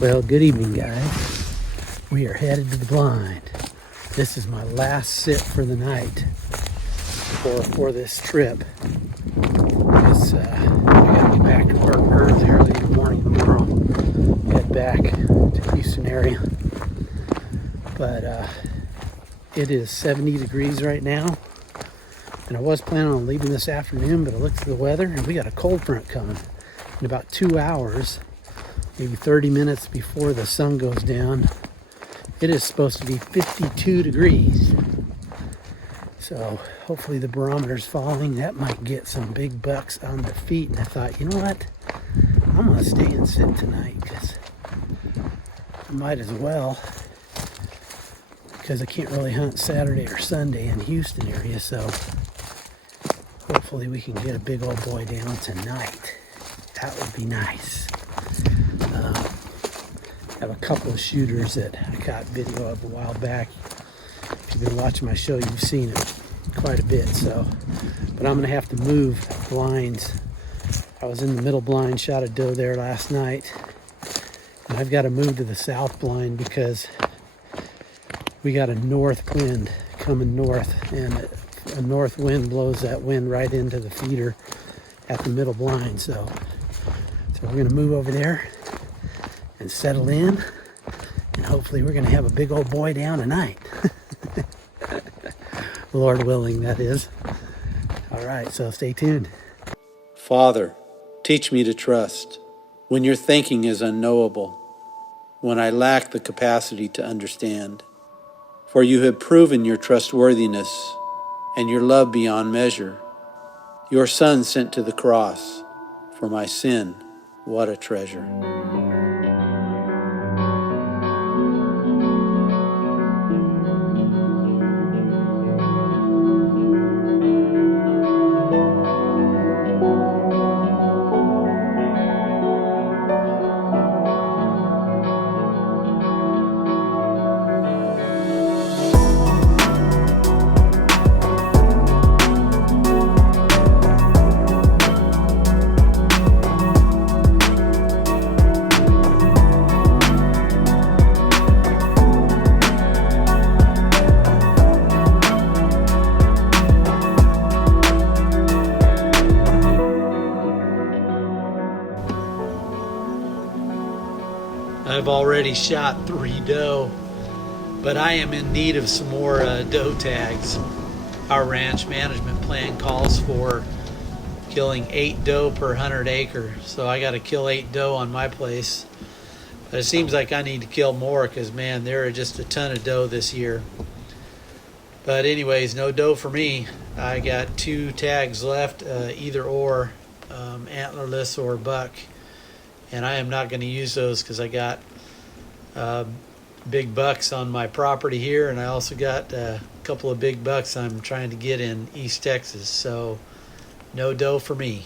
Well, good evening, guys. We are headed to the blind. This is my last sit for the night for this trip. I gotta get back to work early in the morning tomorrow. Head back to Houston area. But it is 70 degrees right now. And I was planning on leaving this afternoon, but I looked at the weather and we got a cold front coming. In about 2 hours, maybe 30 minutes before the sun goes down, it is supposed to be 52 degrees. So hopefully the barometer's falling. That might get some big bucks on their feet. And I thought, you know what? I'm gonna stay and sit tonight because I might as well, because I can't really hunt Saturday or Sunday in Houston area. So hopefully we can get a big old boy down tonight. That would be nice. I have a couple of shooters that I got video of a while back. If you've been watching my show, you've seen it quite a bit. But I'm gonna have to move blinds. I was in the middle blind, shot a doe there last night, and I've got to move to the south blind because we got a north wind coming north, and a north wind blows that wind right into the feeder at the middle blind. So we're gonna move over there and settle in, and hopefully we're gonna have a big old boy down tonight. Lord willing, that is. All right, so stay tuned. Father, teach me to trust when your thinking is unknowable, when I lack the capacity to understand. For you have proven your trustworthiness and your love beyond measure. Your Son sent to the cross for my sin, what a treasure. I've already shot 3 doe, but I am in need of some more doe tags. Our ranch management plan calls for killing 8 doe per 100 acre, so I got to kill 8 doe on my place. But it seems like I need to kill more because, man, there are just a ton of doe this year. But anyways, no doe for me. I got 2 tags left, either or, antlerless or buck. And I am not going to use those because I got big bucks on my property here, and I also got a couple of big bucks I'm trying to get in East Texas. So no doe for me.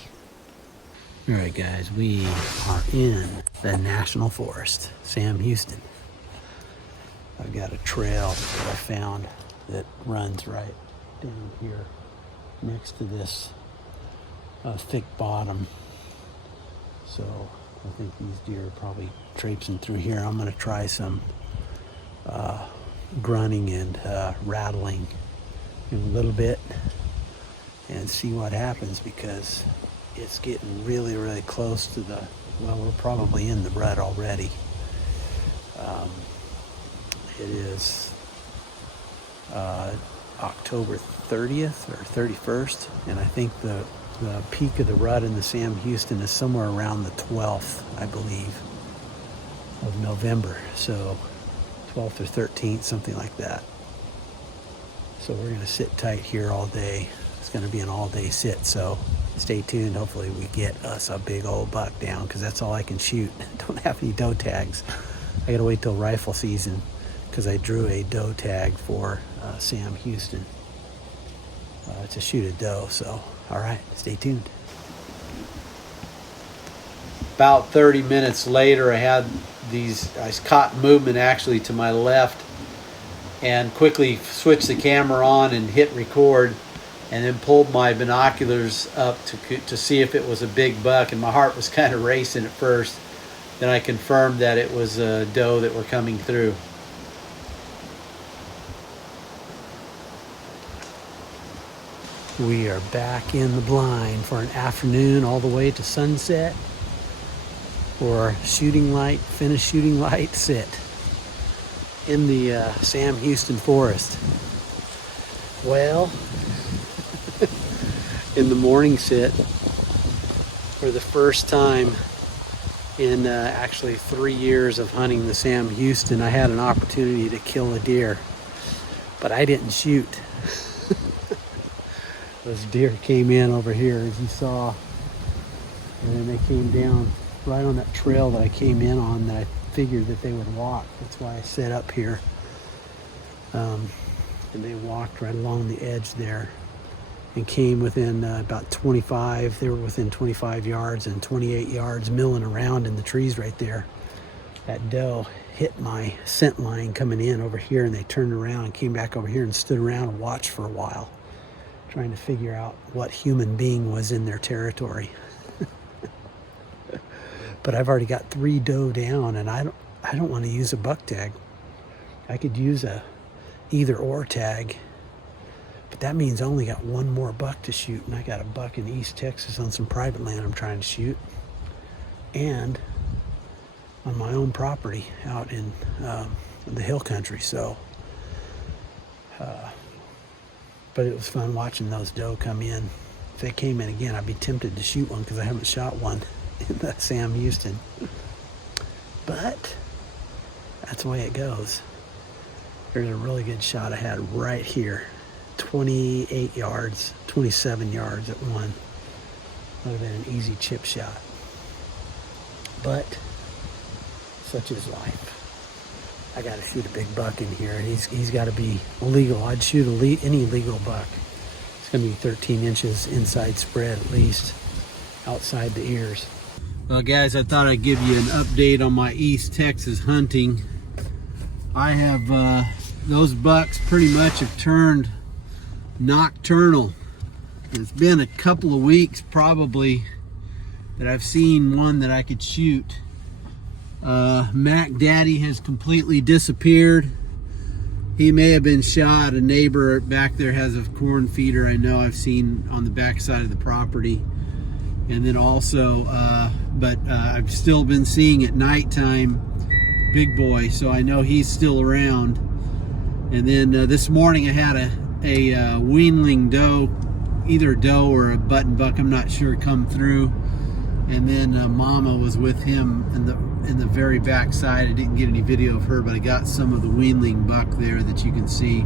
All right, guys, we are in the National Forest, Sam Houston. I've got a trail that I found that runs right down here next to this thick bottom. So I think these deer are probably traipsing through here. I'm going to try some grunting and rattling in a little bit and see what happens, because it's getting really, really close to the, well, we're probably in the rut already. It is October 30th or 31st, and I think the peak of the rut in the Sam Houston is somewhere around the 12th, I believe, of November. So 12th or 13th, something like that. So we're going to sit tight here all day. It's going to be an all-day sit, so stay tuned. Hopefully we get us a big old buck down, because that's all I can shoot. Don't have any doe tags. I got to wait till rifle season, because I drew a doe tag for Sam Houston to shoot a doe. So all right, stay tuned. About 30 minutes later, I caught movement actually to my left, and quickly switched the camera on and hit record, and then pulled my binoculars up to see if it was a big buck. And my heart was kind of racing at first, then I confirmed that it was a doe that were coming through. We are back in the blind for an afternoon all the way to sunset for shooting light, finish shooting light sit in the Sam Houston forest. Well, in the morning sit for the first time in actually 3 years of hunting the Sam Houston, I had an opportunity to kill a deer, but I didn't shoot. Those deer came in over here, as you saw, and then they came down right on that trail that I came in on that I figured that they would walk. That's why I set up here. And they walked right along the edge there and came within about 25. They were within 25 yards and 28 yards, milling around in the trees right there. That doe hit my scent line coming in over here, and they turned around and came back over here and stood around and watched for a while, trying to figure out what human being was in their territory. But I've already got 3 doe down, and I don't want to use a buck tag. I could use a either or tag, but that means I only got 1 more buck to shoot, and I got a buck in East Texas on some private land I'm trying to shoot, and on my own property out in the hill country. So but it was fun watching those doe come in. If they came in again, I'd be tempted to shoot one because I haven't shot one in the Sam Houston. But that's the way it goes. There's a really good shot I had right here. 28 yards, 27 yards at one. Would have been an easy chip shot. But such is life. I got to shoot a big buck in here, and he's got to be legal. I'd shoot any legal buck. It's going to be 13 inches inside spread at least, outside the ears. Well, guys, I thought I'd give you an update on my East Texas hunting. I have those bucks pretty much have turned nocturnal. It's been a couple of weeks probably that I've seen one that I could shoot. Mac Daddy has completely disappeared. He may have been shot. A neighbor back there has a corn feeder I know I've seen on the back side of the property. And then also, I've still been seeing at nighttime Big Boy, so I know he's still around. And then this morning I had a weanling doe, either doe or a button buck, I'm not sure, come through. And then Mama was with him in the very back side. I didn't get any video of her, but I got some of the weanling buck there that you can see.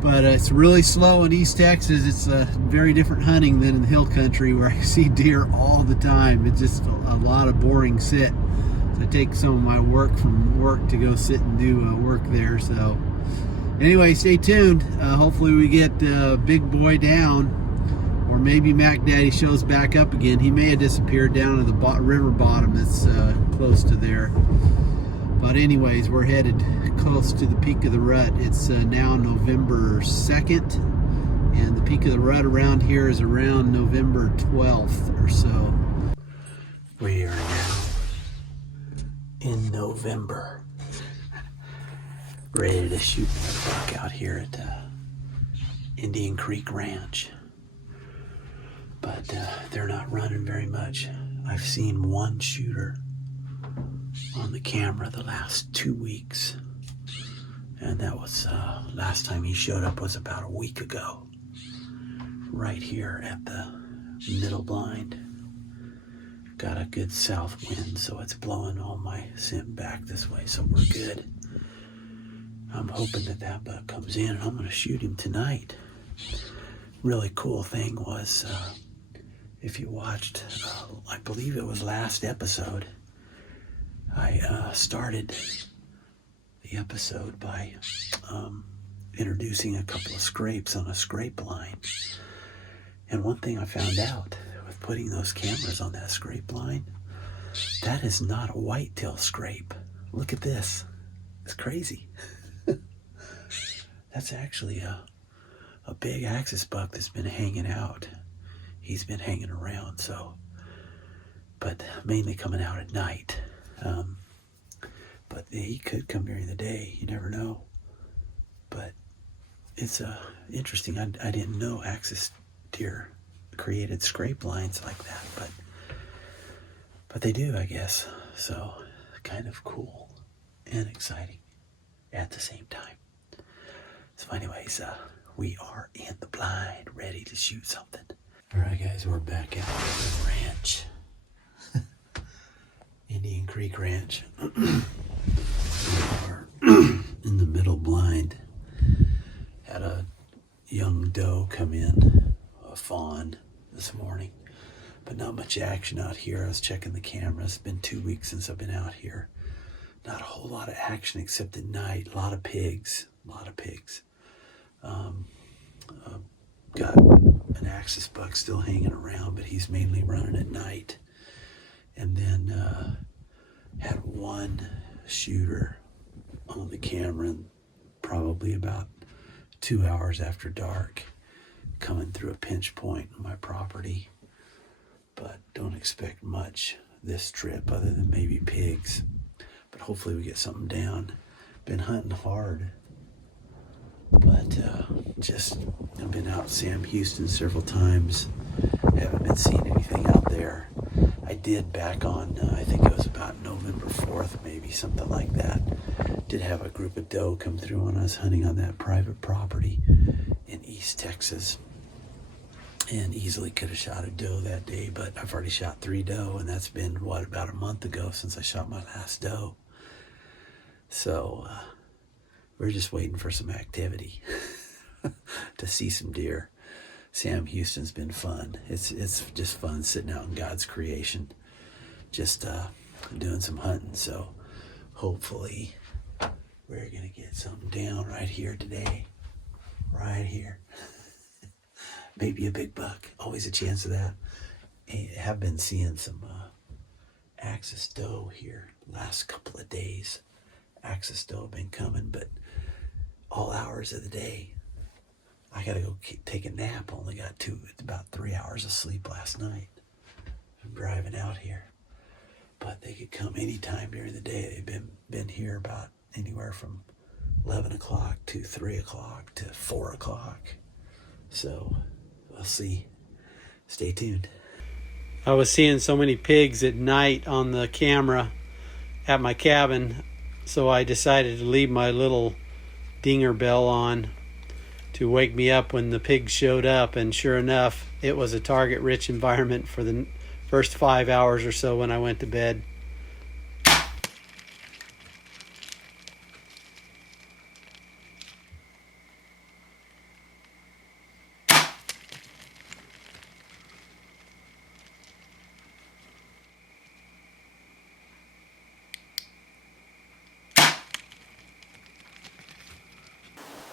But it's really slow in East Texas. It's very different hunting than in the hill country where I see deer all the time. It's just a lot of boring sit. So I take some of my work from work to go sit and do work there. So anyway, stay tuned. Hopefully we get Big Boy down. Or maybe Mac Daddy shows back up again. He may have disappeared down to the river bottom that's close to there. But anyways, we're headed close to the peak of the rut. It's now November 2nd, and the peak of the rut around here is around November 12th or so. We are now in November, ready to shoot a buck out here at Indian Creek Ranch. But they're not running very much. I've seen one shooter on the camera the last 2 weeks, and that was last time he showed up was about a week ago, right here at the middle blind. Got a good south wind, so it's blowing all my scent back this way, so we're good. I'm hoping that buck comes in, and I'm going to shoot him tonight. Really cool thing was, if you watched, I believe it was last episode, I started the episode by introducing a couple of scrapes on a scrape line. And one thing I found out with putting those cameras on that scrape line, that is not a whitetail scrape. Look at this. It's crazy. That's actually a big axis buck that's been hanging out. He's been hanging around, so but mainly coming out at night. But he could come during the day. You never know. But it's interesting. I didn't know axis deer created scrape lines like that, but they do, I guess. So kind of cool and exciting at the same time. So anyways, we are in the blind, ready to shoot something. All right, guys, we're back out at the ranch. Indian Creek Ranch. We are in the middle blind. Had a young doe come in, a fawn, this morning, but not much action out here. I was checking the camera. It's been 2 weeks since I've been out here. Not a whole lot of action except at night. A lot of pigs. Got an axis buck still hanging around, but he's mainly running at night. And then had one shooter on the camera, probably about 2 hours after dark, coming through a pinch point on my property. But don't expect much this trip other than maybe pigs. But hopefully we get something down. Been hunting hard, but just I've been out Sam Houston several times. Haven't been seeing anything out there. I did back on, I think it was about November 4th, maybe something like that. Did have a group of doe come through when I was hunting on that private property in East Texas. And easily could have shot a doe that day, but I've already shot 3 doe, and that's been, about a month ago since I shot my last doe. So we're just waiting for some activity to see some deer. Sam Houston's been fun. It's just fun sitting out in God's creation, just doing some hunting. So hopefully we're gonna get something down right here today, right here. Maybe a big buck. Always a chance of that. I have been seeing some axis doe here last couple of days. Axis doe have been coming, but all hours of the day. I gotta go take a nap. Only got about 3 hours of sleep last night. I'm driving out here, but they could come anytime during the day. They've been here about anywhere from 11 o'clock to 3 o'clock to 4 o'clock. So we'll see. Stay tuned. I was seeing so many pigs at night on the camera at my cabin, so I decided to leave my little dinger bell on to wake me up when the pigs showed up. And sure enough, it was a target-rich environment for the first 5 hours or so when I went to bed.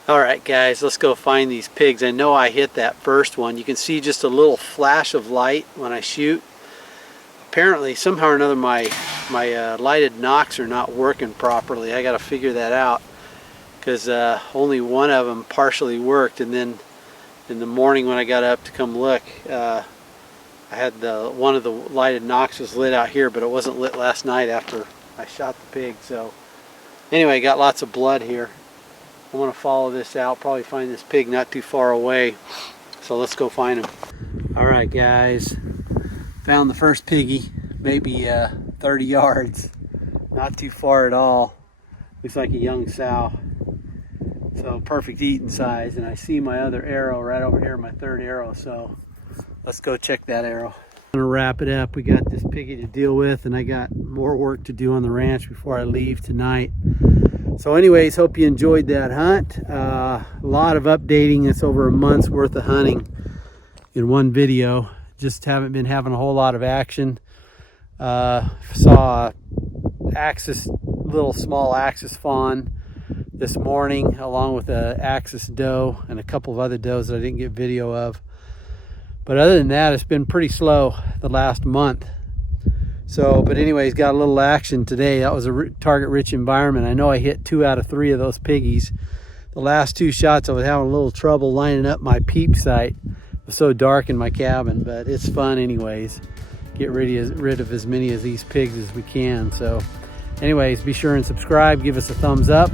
All right, guys, let's go find these pigs. I know I hit that first one. You can see just a little flash of light when I shoot. Apparently, somehow or another, my lighted knocks are not working properly. I got to figure that out, because only one of them partially worked. And then in the morning when I got up to come look, I had one of the lighted knocks was lit out here, but it wasn't lit last night after I shot the pig. So anyway, got lots of blood here. I want to follow this out, probably find this pig not too far away. So let's go find him. All right, guys, found the first piggy, maybe 30 yards, not too far at all. Looks like a young sow, so perfect eating size. And I see my other arrow right over here, my third arrow, so let's go check that arrow. I'm gonna wrap it up. We got this piggy to deal with, and I got more work to do on the ranch before I leave tonight. So anyways, hope you enjoyed that hunt. A lot of updating. It's over a month's worth of hunting in one video. Just haven't been having a whole lot of action. Saw little small axis fawn this morning, along with a axis doe and a couple of other does that I didn't get video of. But other than that, it's been pretty slow the last month. So, but anyways, got a little action today. That was a target-rich environment. I know I hit 2 out of 3 of those piggies. The last 2 shots, I was having a little trouble lining up my peep sight. It was so dark in my cabin, but it's fun anyways. get rid of as many of these pigs as we can. So anyways, be sure and subscribe, give us a thumbs up,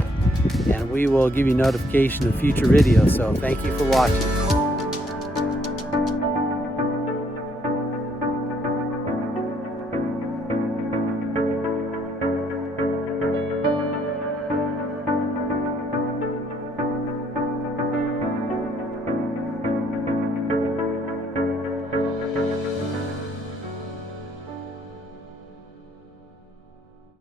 and we will give you notification of future videos. So thank you for watching.